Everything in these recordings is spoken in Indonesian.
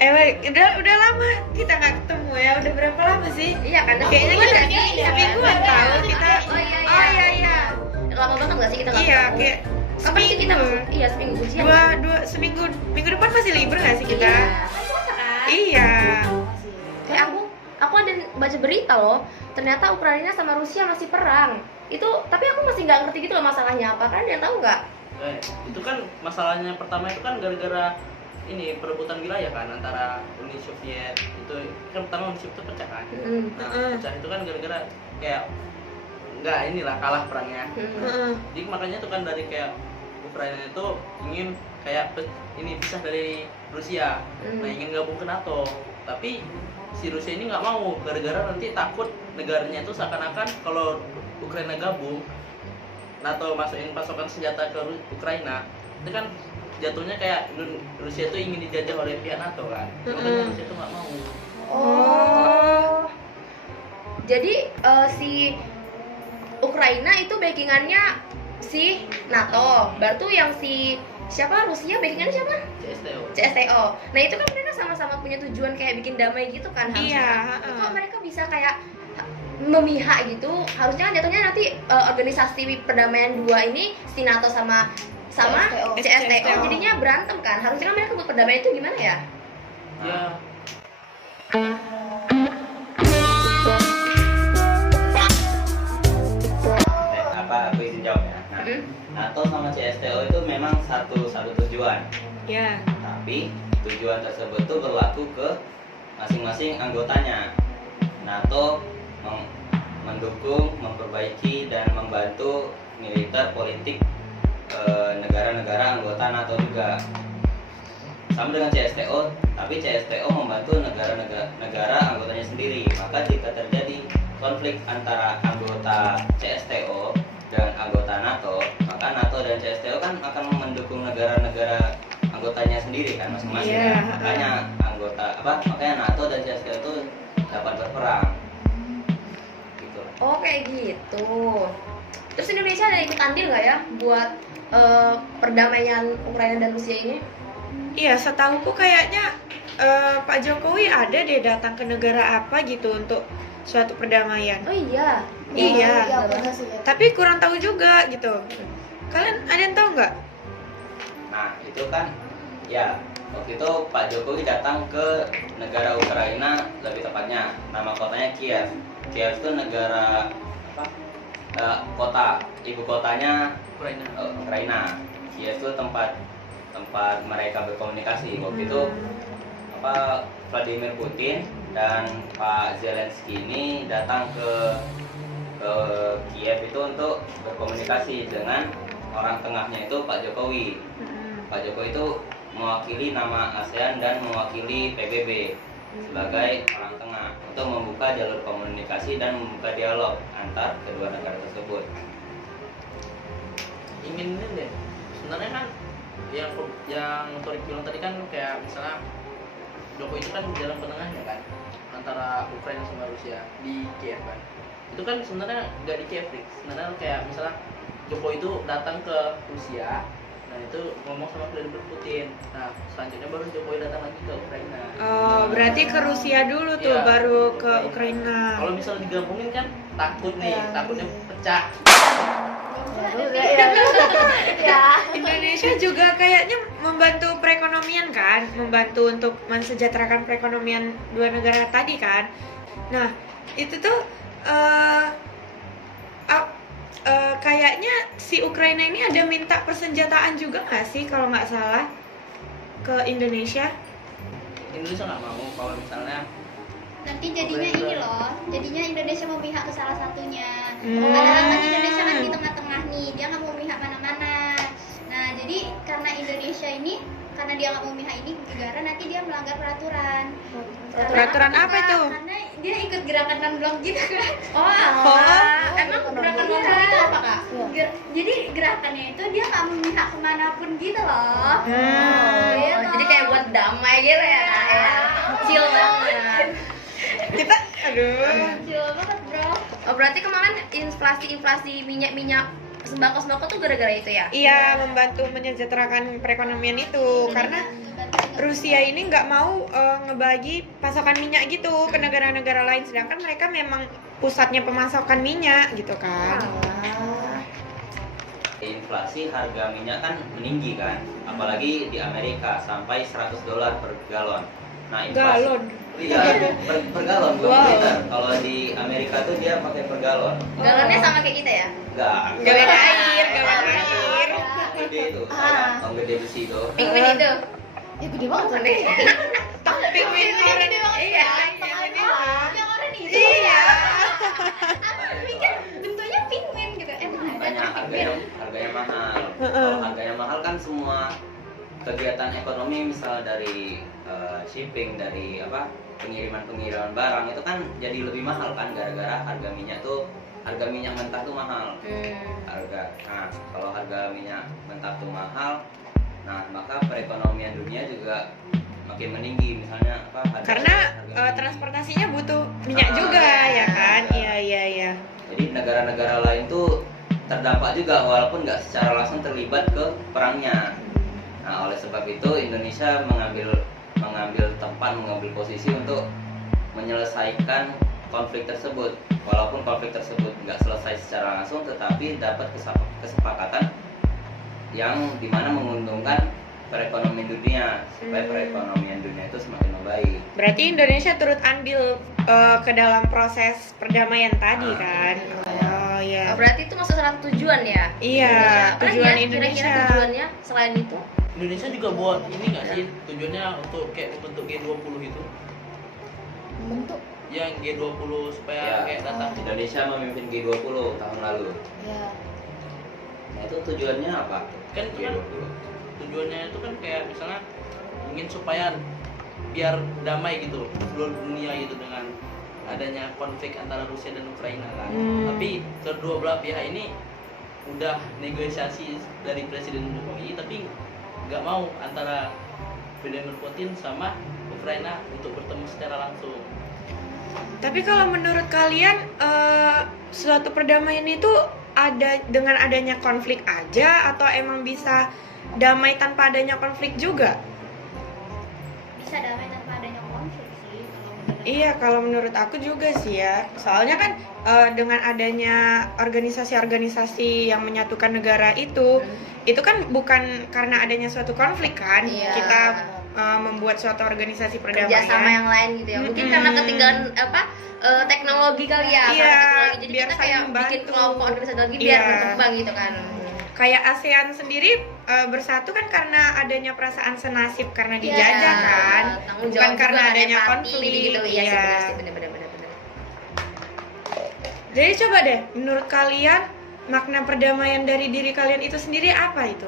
Udah lama kita nggak ketemu ya. Udah berapa lama sih? Iya kan? Kayaknya kita semingguan tahu kita. Oh iya. Lama banget nggak sih kita nggak Iya, ketemu? kayak Kapan sih kita? Iya seminggu ujian. seminggu minggu depan masih libur nggak sih kita? Iya. Iya. Kayak aku ada baca berita loh. Ternyata Ukraina sama Rusia masih perang. Itu tapi aku masih nggak ngerti gitu loh masalahnya apa. Kan dia tahu nggak? Itu kan masalahnya pertama itu kan gara-gara ini perebutan wilayah kan antara Uni Soviet itu kan pertama Uni Soviet itu pecah kan. Nah, pecah itu kan gara-gara kayak nggak inilah kalah perangnya. Jadi makanya itu kan dari kayak Ukraina itu ingin kayak ini pisah dari Rusia, nah ingin gabung ke NATO. Tapi si Rusia ini nggak mau gara-gara nanti takut negaranya itu seakan-akan kalau Ukraina gabung NATO masukin pasokan senjata ke Ukraina itu kan jatuhnya kayak Rusia itu ingin dijajah oleh pihak NATO kan. Makanya Rusia itu nggak mau. Oh. Jadi si Ukraina itu backingannya si NATO. Baru yang si siapa Rusia backingannya siapa? CSTO. Nah itu kan mereka sama-sama punya tujuan kayak bikin damai gitu kan harusnya. Iya. Kok mereka bisa kayak memihak gitu? Harusnya kan jatuhnya nanti organisasi perdamaian dua ini si NATO sama CSTO jadinya berantem kan. Harusnya kan mereka buat perdamaian itu gimana ya? Ya. Aku izin jawab ya. Nah, NATO sama CSTO itu memang satu tujuan. Ya. Tapi tujuan tersebut tuh berlaku ke masing-masing anggotanya. NATO mendukung, memperbaiki dan membantu militer politik negara-negara anggota NATO juga. Sama dengan CSTO, tapi CSTO membantu negara anggotanya sendiri. Maka jika terjadi konflik antara anggota CSTO dan anggota NATO, maka NATO dan CSTO kan akan mendukung negara-negara anggotanya sendiri kan masing-masing. Yeah. Makanya makanya NATO dan CSTO itu dapat berperang. Gitu. Oh kayak gitu. Terus Indonesia ada ikut andil nggak ya buat perdamaian Ukraina dan Rusia ini? Iya, setahuku kayaknya Pak Jokowi ada deh datang ke negara apa gitu untuk suatu perdamaian. Oh iya. Iya. Tapi Tapi kurang tahu juga gitu. Kalian ada yang tahu nggak? Nah, itu kan ya waktu itu Pak Jokowi datang ke negara Ukraina, lebih tepatnya nama kotanya Kiev. Kiev itu negara kota, ibu kotanya Ukraina. Kiev itu tempat mereka berkomunikasi. Waktu itu Vladimir Putin dan Pak Zelensky ini datang ke Kiev itu untuk berkomunikasi dengan orang tengahnya itu Pak Jokowi. Pak Jokowi itu mewakili nama ASEAN dan mewakili PBB sebagai orang tengah untuk membuka jalur komunikasi dan membuka dialog antar kedua negara tersebut. Ingin ini deh. Sebenarnya kan yang Torik bilang tadi kan kayak misalnya Jokowi itu kan jalan penengahnya kan antara Ukraina sama Rusia di Kiev kan. Itu kan sebenarnya nggak di Kiev, sebenarnya kayak misalnya Jokowi itu datang ke Rusia, nah itu ngomong sama Vladimir Putin. Nah selanjutnya baru Jokowi datang lagi ke Ukraina. Oh, berarti ke Rusia dulu tuh, Iya, baru ke Ukraina. Kalau misalnya digabungin kan takutnya pecah. Indonesia juga kayaknya membantu perekonomian kan, membantu untuk mensejahterakan perekonomian dua negara tadi kan. Nah, itu tuh kayaknya si Ukraina ini ada minta persenjataan juga nggak sih kalau nggak salah ke Indonesia? Indonesia nggak mau kalau misalnya nanti jadinya ini loh, jadinya Indonesia memihak ke salah satunya. Padahal kan Indonesia kan di tengah-tengah nih, dia nggak mau memihak mana-mana. Nah jadi karena Indonesia ini, karena dia nggak mau memihak ini negara, nanti dia melanggar peraturan. Peraturan apa itu? Karena dia ikut gerakan non-blok gitu kan. Emang gerakan non-blok itu apa kak? Jadi gerakannya itu dia nggak memihak kemanapun gitu loh. Gitu. Jadi kayak buat damai gitu ya kak ya? Chill banget. Kita, aduh. Chill banget bro. Oh berarti kemarin inflasi minyak sembako tuh gara-gara itu ya? Iya, membantu menyejahterakan perekonomian itu karena Rusia ini nggak mau ngebagi pasokan minyak gitu ke negara-negara lain, sedangkan mereka memang pusatnya pemasokan minyak gitu kan. Inflasi harga minyak kan meninggi kan, apalagi di Amerika sampai $100 per galon. Nah, inflasi Galon. iya per galon, bukan per liter. Kalau di Amerika tuh dia pakai per galon. Galonnya sama kayak kita ya? Enggak. Galon air, galon air. Gede itu, tong gede besi itu. Penguin itu. Ya gede banget kan. Penguin orang. Iya, Yang orang itu. iya. Aku pikir bentuknya penguin gitu. Emang ada. Makanya harganya mahal. Kalau harganya mahal kan semua kegiatan ekonomi misal dari shipping, dari pengiriman barang itu kan jadi lebih mahal kan, gara-gara harga minyak mentah tuh mahal. Kalau harga minyak mentah tuh mahal, nah maka perekonomian dunia juga makin meninggi, misalnya Karena harga transportasinya butuh minyak juga ya kan. Iya. Jadi negara-negara lain tuh terdampak juga walaupun nggak secara langsung terlibat ke perangnya. Nah, oleh sebab itu Indonesia mengambil posisi untuk menyelesaikan konflik tersebut. Walaupun konflik tersebut nggak selesai secara langsung, tetapi dapat kesepakatan yang dimana menguntungkan perekonomian dunia, supaya perekonomian dunia itu semakin membaik. Berarti Indonesia turut andil ke dalam proses perdamaian tadi kan. Oh iya. Berarti itu masuk salah satu tujuan ya? Iya, tujuan Indonesia. Kira-kira tujuannya selain itu? Indonesia juga buat ini nggak sih tujuannya untuk kayak bentuk G20 itu? Bentuk. Yang G20 supaya kayak datang. Indonesia memimpin G20 tahun lalu. Ya. Nah, itu tujuannya apa? Kan itu kan tujuannya itu kan kayak misalnya ingin supaya biar damai gitu seluruh dunia gitu dengan adanya konflik antara Rusia dan Ukraina kan. Tapi kedua belah pihak ini udah negosiasi dari Presiden Jokowi, tapi nggak mau antara Vladimir Putin sama Ukraina untuk bertemu secara langsung. Tapi kalau menurut kalian suatu perdamaian itu ada dengan adanya konflik aja atau emang bisa damai tanpa adanya konflik juga? Bisa damai tanpa adanya konflik sih kalau menurut Iya, kalau menurut aku juga sih ya. Soalnya kan dengan adanya organisasi-organisasi yang menyatukan negara itu kan bukan karena adanya suatu konflik kan. Iya. Kita membuat suatu organisasi perdamaian. Kerja sama yang lain gitu ya. Mungkin karena ketinggalan teknologi kali ya. Iya, Teknologi. Jadi biar kita saling kayak membantu. bikin kelompok organisasi lagi biar Iya. berkembang gitu kan. Kayak ASEAN sendiri bersatu kan karena adanya perasaan senasib karena Iya, dijajah kan, tanggung bukan jawab karena juga, adanya empati, konflik. gitu. Iya sih, benar sih, benar. Jadi coba deh, menurut kalian makna perdamaian dari diri kalian itu sendiri apa itu?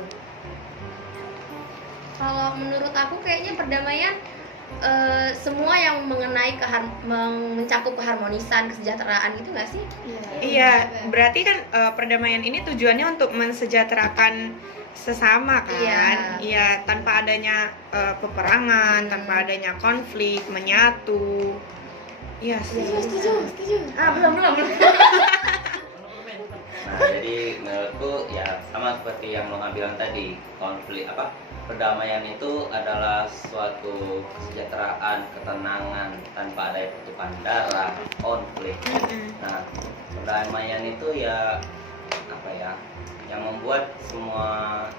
Kalau menurut aku kayaknya perdamaian semua yang mengenai mencakup keharmonisan, kesejahteraan gitu nggak sih? Iya, berarti kan perdamaian ini tujuannya untuk mensejahterakan sesama kan? Iya, tanpa adanya peperangan, tanpa adanya konflik, menyatu. Iya sih. Setuju. Belum. Nah, jadi menurutku ya sama seperti yang lo bilang tadi, perdamaian itu adalah suatu kesejahteraan, ketenangan tanpa ada pertumpahan darah, konflik. Nah, perdamaian itu ya yang membuat semua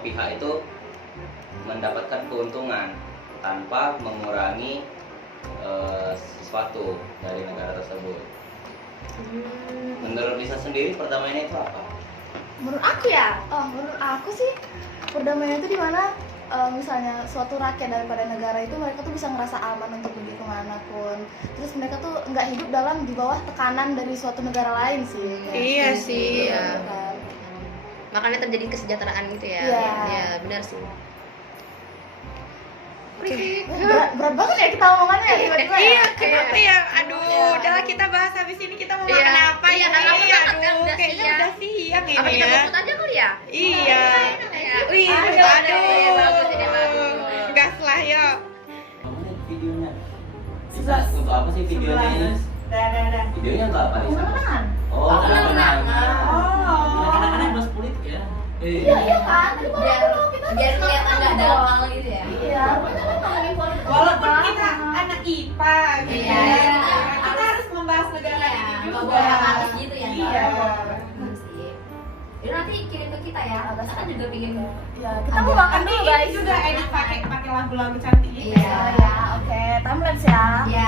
pihak itu mendapatkan keuntungan tanpa mengurangi sesuatu dari negara tersebut. Menurut Lisa sendiri perdamaian itu apa? Menurut aku sih perdamaian itu dimana misalnya suatu rakyat daripada negara itu mereka tuh bisa ngerasa aman untuk pergi kemanapun. Terus mereka tuh nggak hidup di bawah tekanan dari suatu negara lain sih. Iya sih. Iya. Makanya terjadi kesejahteraan gitu ya. Iya. Iya, benar sih. Berat banget ya kita omongannya ya tiba-tiba. Iya, kenapa ya? Aduh, udahlah kita bahas habis ini kita mau Iya. makan apa Iya, ini? karena udah Aduh, udah kayaknya siang. udah siang Apa ini kita ya. bungkus aja kali ya? Iya. Wih, Aduh, ini bagus. gas lah yuk. Kamu videonya? Lisa, untuk apa sih videonya ini? Videonya untuk apa Lisa? Oh, kenangan. Kadang-kadang bahas politik ya. Iya kan, tadi baru kita Biar kelihatan nggak dangkal gitu ya. Iya. ya. Rupanya kan ngomongin politik. Walaupun kita anak IPA gitu. Iya. Kita harus membahas negara Iya, ini nggak juga. boleh males gitu ya. Iya. Bener sih. Yaudah nanti kirim ke kita ya. Kita kan juga pingin. Ya, kita mau makan Nanti dulu ini guys. juga edit pakai lagu-lagu cantik gitu. Iya. Ya, oke. Timelapse ya. Iya.